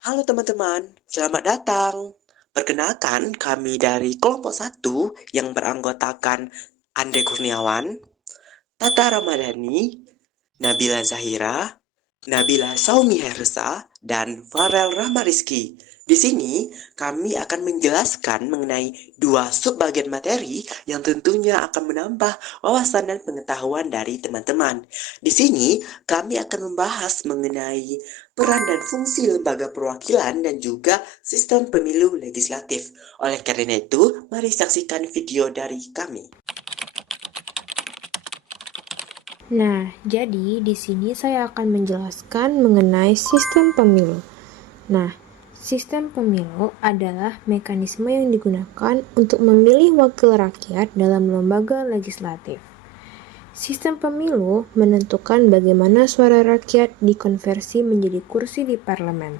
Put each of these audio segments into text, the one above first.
Halo teman-teman, selamat datang. Perkenalkan, kami dari kelompok satu yang beranggotakan Andre Kurniawan, Tata Ramadhani, Nabila Zahira, Nabila Saumi Hersa, dan Farel Rahmariski. Di sini kami akan menjelaskan mengenai dua subbagian materi yang tentunya akan menambah wawasan dan pengetahuan dari teman-teman. Di sini kami akan membahas mengenai peran dan fungsi lembaga perwakilan dan juga sistem pemilu legislatif. Oleh karena itu, mari saksikan video dari kami. Nah, jadi di sini saya akan menjelaskan mengenai sistem pemilu. Nah, sistem pemilu adalah mekanisme yang digunakan untuk memilih wakil rakyat dalam lembaga legislatif. Sistem pemilu menentukan bagaimana suara rakyat dikonversi menjadi kursi di parlemen.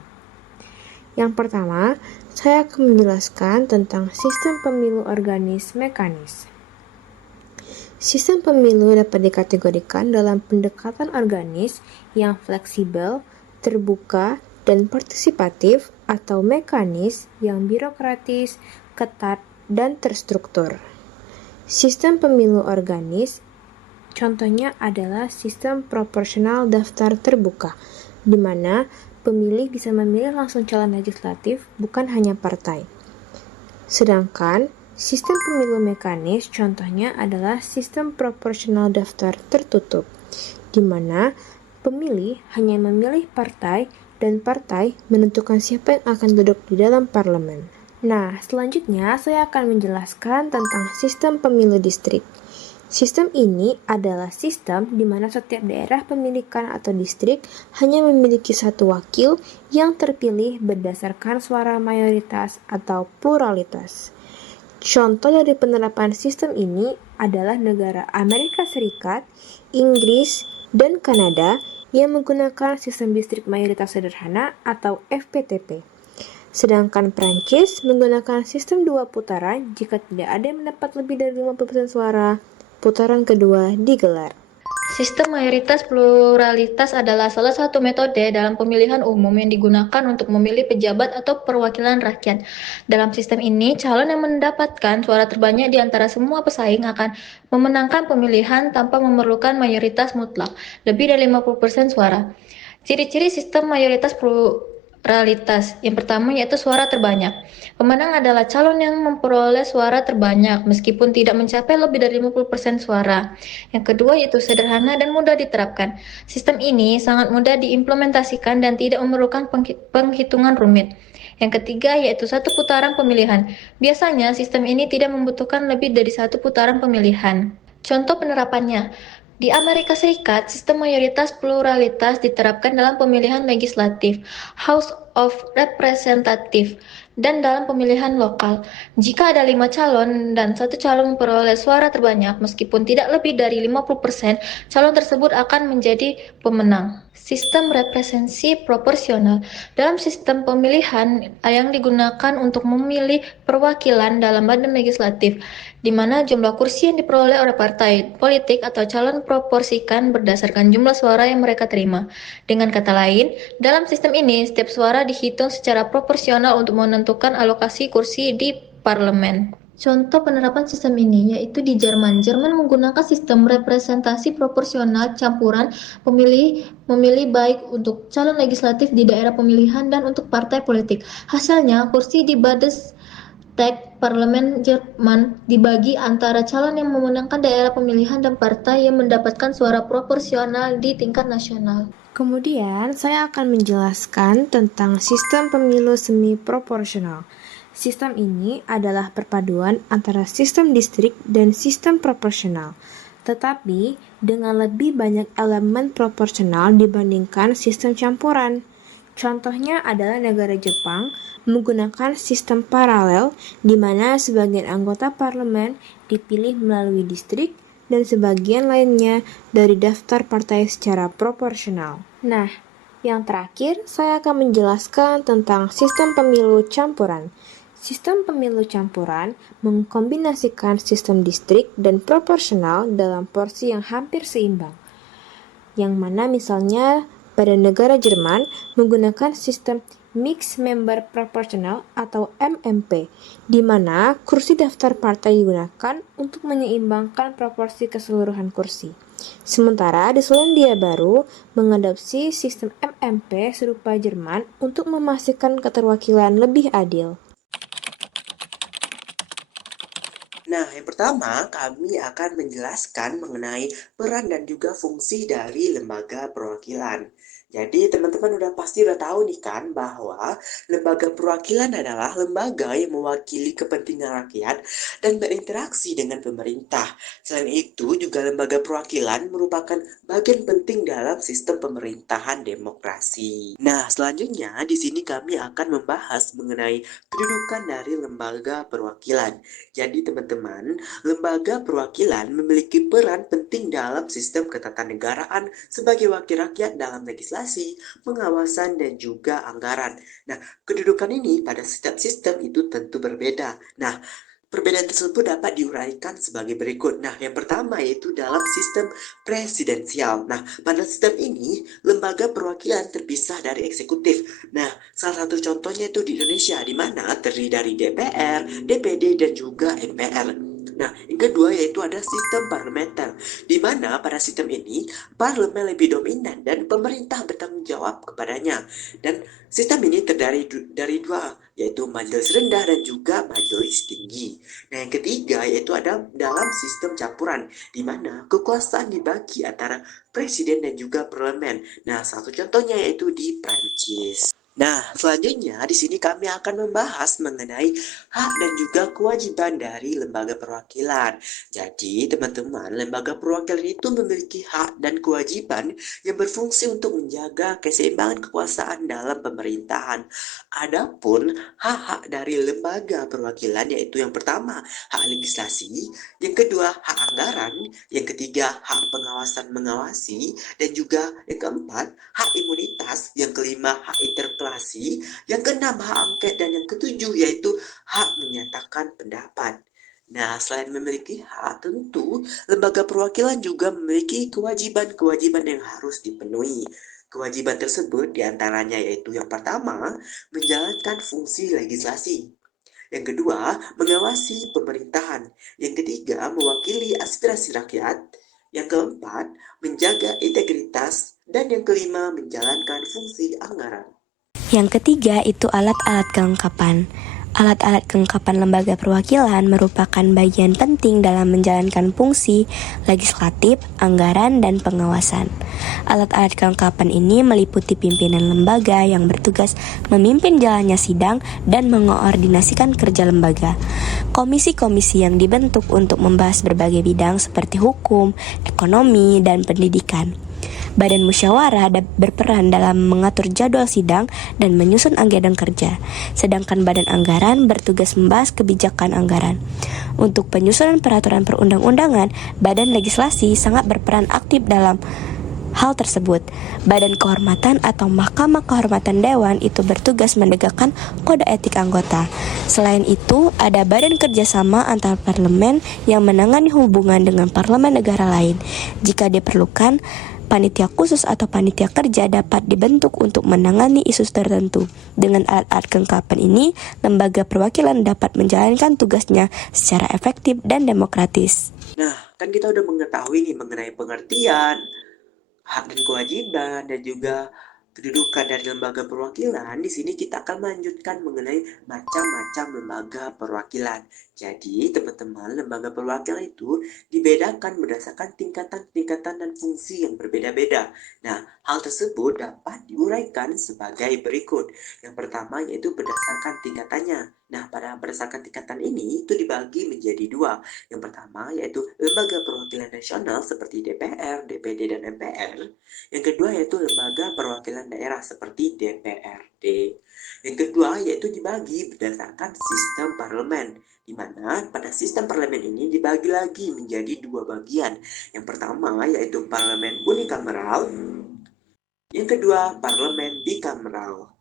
Yang pertama, saya akan menjelaskan tentang sistem pemilu organis mekanis. Sistem pemilu dapat dikategorikan dalam pendekatan organis yang fleksibel, terbuka, dan partisipatif atau mekanis yang birokratis, ketat, dan terstruktur. Sistem pemilu organis contohnya adalah sistem proporsional daftar terbuka, di mana pemilih bisa memilih langsung calon legislatif, bukan hanya partai. Sedangkan sistem pemilu mekanis contohnya adalah sistem proporsional daftar tertutup, di mana pemilih hanya memilih partai dan partai menentukan siapa yang akan duduk di dalam parlemen. Nah, selanjutnya saya akan menjelaskan tentang sistem pemilu distrik. Sistem ini adalah sistem di mana setiap daerah pemilikan atau distrik hanya memiliki satu wakil yang terpilih berdasarkan suara mayoritas atau pluralitas. Contoh dari penerapan sistem ini adalah negara Amerika Serikat, Inggris, dan Kanada yang menggunakan sistem distrik mayoritas sederhana atau FPTP. Sedangkan Prancis menggunakan sistem 2 putaran jika tidak ada yang mendapat lebih dari 50% suara. Putaran kedua digelar. Sistem mayoritas pluralitas adalah salah satu metode dalam pemilihan umum yang digunakan untuk memilih pejabat atau perwakilan rakyat. Dalam sistem ini, calon yang mendapatkan suara terbanyak di antara semua pesaing akan memenangkan pemilihan tanpa memerlukan mayoritas mutlak, lebih dari 50% suara. Ciri-ciri sistem mayoritas pluralitas. Yang pertama yaitu suara terbanyak. Pemenang adalah calon yang memperoleh suara terbanyak meskipun tidak mencapai lebih dari 50% suara. Yang kedua yaitu sederhana dan mudah diterapkan. Sistem ini sangat mudah diimplementasikan dan tidak memerlukan penghitungan rumit. Yang ketiga yaitu satu putaran pemilihan. Biasanya sistem ini tidak membutuhkan lebih dari satu putaran pemilihan. Contoh penerapannya, di Amerika Serikat, sistem mayoritas pluralitas diterapkan dalam pemilihan legislatif, House of Representatives, dan dalam pemilihan lokal. Jika ada 5 calon dan satu calon memperoleh suara terbanyak, meskipun tidak lebih dari 50%, calon tersebut akan menjadi pemenang. Sistem representasi proporsional. Dalam sistem pemilihan yang digunakan untuk memilih perwakilan dalam badan legislatif, di mana jumlah kursi yang diperoleh oleh partai politik atau calon proporsikan berdasarkan jumlah suara yang mereka terima. Dengan kata lain, dalam sistem ini, setiap suara dihitung secara proporsional untuk menentukan alokasi kursi di parlemen. Contoh penerapan sistem ini yaitu di Jerman. Jerman menggunakan sistem representasi proporsional campuran memilih baik untuk calon legislatif di daerah pemilihan dan untuk partai politik. Hasilnya, kursi di Bundestag parlemen Jerman dibagi antara calon yang memenangkan daerah pemilihan dan partai yang mendapatkan suara proporsional di tingkat nasional. Kemudian, saya akan menjelaskan tentang sistem pemilu semi proporsional. Sistem ini adalah perpaduan antara sistem distrik dan sistem proporsional, tetapi dengan lebih banyak elemen proporsional dibandingkan sistem campuran. Contohnya adalah negara Jepang menggunakan sistem paralel di mana sebagian anggota parlemen dipilih melalui distrik dan sebagian lainnya dari daftar partai secara proporsional. Nah, yang terakhir saya akan menjelaskan tentang sistem pemilu campuran. Sistem pemilu campuran mengkombinasikan sistem distrik dan proporsional dalam porsi yang hampir seimbang, yang mana misalnya pada negara Jerman menggunakan sistem Mixed Member Proportional atau MMP, di mana kursi daftar partai digunakan untuk menyeimbangkan proporsi keseluruhan kursi. Sementara di Selandia Baru mengadopsi sistem MMP serupa Jerman untuk memastikan keterwakilan lebih adil. Nah, yang pertama kami akan menjelaskan mengenai peran dan juga fungsi dari lembaga perwakilan. Jadi teman-teman pasti udah tahu nih kan bahwa lembaga perwakilan adalah lembaga yang mewakili kepentingan rakyat dan berinteraksi dengan pemerintah. Selain itu juga lembaga perwakilan merupakan bagian penting dalam sistem pemerintahan demokrasi. Nah, selanjutnya di sini kami akan membahas mengenai kedudukan dari lembaga perwakilan. Jadi teman-teman, lembaga perwakilan memiliki peran penting dalam sistem ketatanegaraan sebagai wakil rakyat dalam legislasi, pengawasan, dan juga anggaran. Nah, kedudukan ini pada setiap sistem itu tentu berbeda. Nah, perbedaan tersebut dapat diuraikan sebagai berikut. Nah, yang pertama yaitu dalam sistem presidensial. Nah, pada sistem ini, lembaga perwakilan terpisah dari eksekutif. Nah, salah satu contohnya itu di Indonesia, di mana terdiri dari DPR, DPD, dan juga MPR. Nah, yang kedua yaitu ada sistem parlementer, di mana pada sistem ini parlemen lebih dominan dan pemerintah bertanggung jawab kepadanya. Dan sistem ini terdiri dari dua, yaitu majelis rendah dan juga majelis tinggi. Nah, yang ketiga yaitu ada dalam sistem campuran, di mana kekuasaan dibagi antara presiden dan juga parlemen. Nah, satu contohnya yaitu di Prancis. Nah, selanjutnya di sini kami akan membahas mengenai hak dan juga kewajiban dari lembaga perwakilan. Jadi, teman-teman, lembaga perwakilan itu memiliki hak dan kewajiban yang berfungsi untuk menjaga keseimbangan kekuasaan dalam pemerintahan. Adapun hak-hak dari lembaga perwakilan yaitu yang pertama, hak legislasi, yang kedua, hak anggaran, yang ketiga, hak pengawasan mengawasi, dan juga yang keempat, hak imunitas, yang kelima, hak interpelasi, yang keenam, hak angket, dan yang ketujuh yaitu hak menyatakan pendapat. Nah, selain memiliki hak, tentu lembaga perwakilan juga memiliki kewajiban-kewajiban yang harus dipenuhi. Kewajiban tersebut diantaranya yaitu yang pertama, menjalankan fungsi legislasi. Yang kedua, mengawasi pemerintahan. Yang ketiga, mewakili aspirasi rakyat. Yang keempat, menjaga integritas. Dan yang kelima, menjalankan fungsi anggaran. Yang ketiga itu alat-alat kelengkapan. Alat-alat kelengkapan lembaga perwakilan merupakan bagian penting dalam menjalankan fungsi legislatif, anggaran, dan pengawasan. Alat-alat kelengkapan ini meliputi pimpinan lembaga yang bertugas memimpin jalannya sidang dan mengoordinasikan kerja lembaga. Komisi-komisi yang dibentuk untuk membahas berbagai bidang seperti hukum, ekonomi, dan pendidikan. Badan musyawarah berperan dalam mengatur jadwal sidang dan menyusun agenda kerja, sedangkan badan anggaran bertugas membahas kebijakan anggaran. Untuk penyusunan peraturan perundang-undangan, badan legislasi sangat berperan aktif dalam hal tersebut. Badan kehormatan atau Mahkamah Kehormatan Dewan itu bertugas menegakkan kode etik anggota. Selain itu, ada badan kerjasama antar parlemen yang menangani hubungan dengan parlemen negara lain. Jika diperlukan, panitia khusus atau panitia kerja dapat dibentuk untuk menangani isu tertentu. Dengan alat-alat kelengkapan ini, lembaga perwakilan dapat menjalankan tugasnya secara efektif dan demokratis. Nah, kan kita udah mengetahui nih mengenai pengertian, hak dan kewajiban, dan juga kedudukan dari lembaga perwakilan. Di sini kita akan melanjutkan mengenai macam-macam lembaga perwakilan. Jadi, teman-teman, lembaga perwakilan itu dibedakan berdasarkan tingkatan-tingkatan dan fungsi yang berbeda-beda. Nah, hal tersebut dapat diuraikan sebagai berikut. Yang pertama yaitu berdasarkan tingkatannya. Nah, berdasarkan tingkatan ini itu dibagi menjadi dua. Yang pertama yaitu lembaga perwakilan nasional seperti DPR, DPD, dan MPR. Yang kedua yaitu lembaga perwakilan daerah seperti DPRD. Yang kedua yaitu dibagi berdasarkan sistem parlemen, di mana pada sistem parlemen ini dibagi lagi menjadi dua bagian. Yang pertama yaitu parlemen unikameral, yang kedua parlemen bikameral.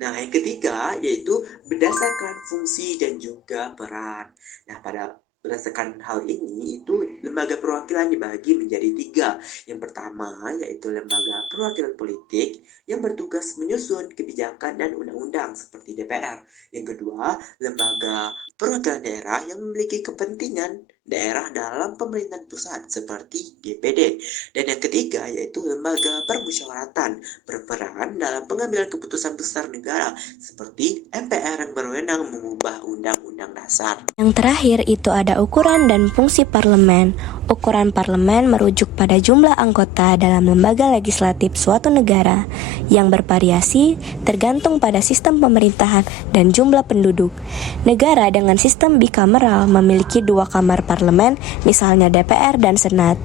Nah, yang ketiga yaitu berdasarkan fungsi dan juga peran. Nah, pada Berdasarkan hal ini, itu lembaga perwakilan dibagi menjadi 3. Yang pertama yaitu lembaga perwakilan politik yang bertugas menyusun kebijakan dan undang-undang seperti DPR. Yang kedua, lembaga perwakilan daerah yang memiliki kepentingan daerah dalam pemerintahan pusat seperti DPD. Dan yang ketiga yaitu lembaga permusyawaratan berperan dalam pengambilan keputusan besar negara seperti MPR yang berwenang mengubah undang-undang dasar. Yang terakhir itu ada ukuran dan fungsi parlemen. Ukuran parlemen merujuk pada jumlah anggota dalam lembaga legislatif suatu negara yang bervariasi tergantung pada sistem pemerintahan dan jumlah penduduk. Negara dengan sistem bikameral memiliki 2 kamar parlemen, misalnya DPR dan Senat.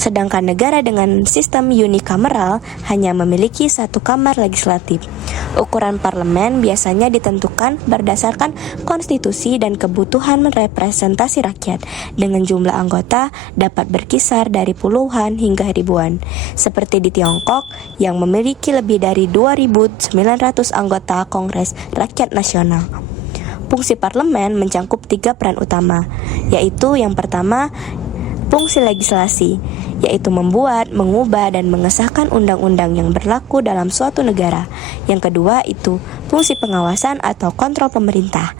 Sedangkan negara dengan sistem unikameral hanya memiliki 1 kamar legislatif. Ukuran parlemen biasanya ditentukan berdasarkan konstitusi dan kebutuhan representasi rakyat, dengan jumlah anggota dapat berkisar dari puluhan hingga ribuan. Seperti di Tiongkok yang memiliki lebih dari 2.900 anggota Kongres Rakyat Nasional. Fungsi parlemen mencakup 3 peran utama, yaitu yang pertama, fungsi legislasi, yaitu membuat, mengubah, dan mengesahkan undang-undang yang berlaku dalam suatu negara. Yang kedua itu fungsi pengawasan atau kontrol pemerintah,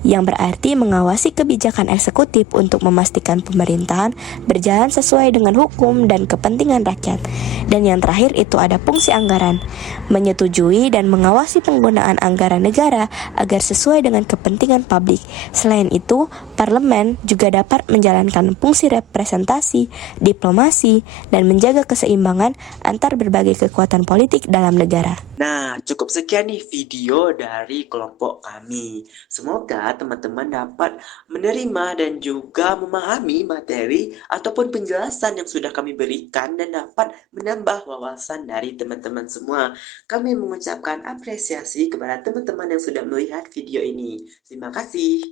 yang berarti mengawasi kebijakan eksekutif untuk memastikan pemerintahan berjalan sesuai dengan hukum dan kepentingan rakyat. Dan yang terakhir itu ada fungsi anggaran, menyetujui dan mengawasi penggunaan anggaran negara agar sesuai dengan kepentingan publik. Selain itu, parlemen juga dapat menjalankan fungsi representasi, diplomasi, dan menjaga keseimbangan antar berbagai kekuatan politik dalam negara. Nah, cukup sekian nih video dari kelompok kami. Semoga teman-teman dapat menerima dan juga memahami materi ataupun penjelasan yang sudah kami berikan dan dapat menambah wawasan dari teman-teman semua. Kami mengucapkan apresiasi kepada teman-teman yang sudah melihat video ini. Terima kasih.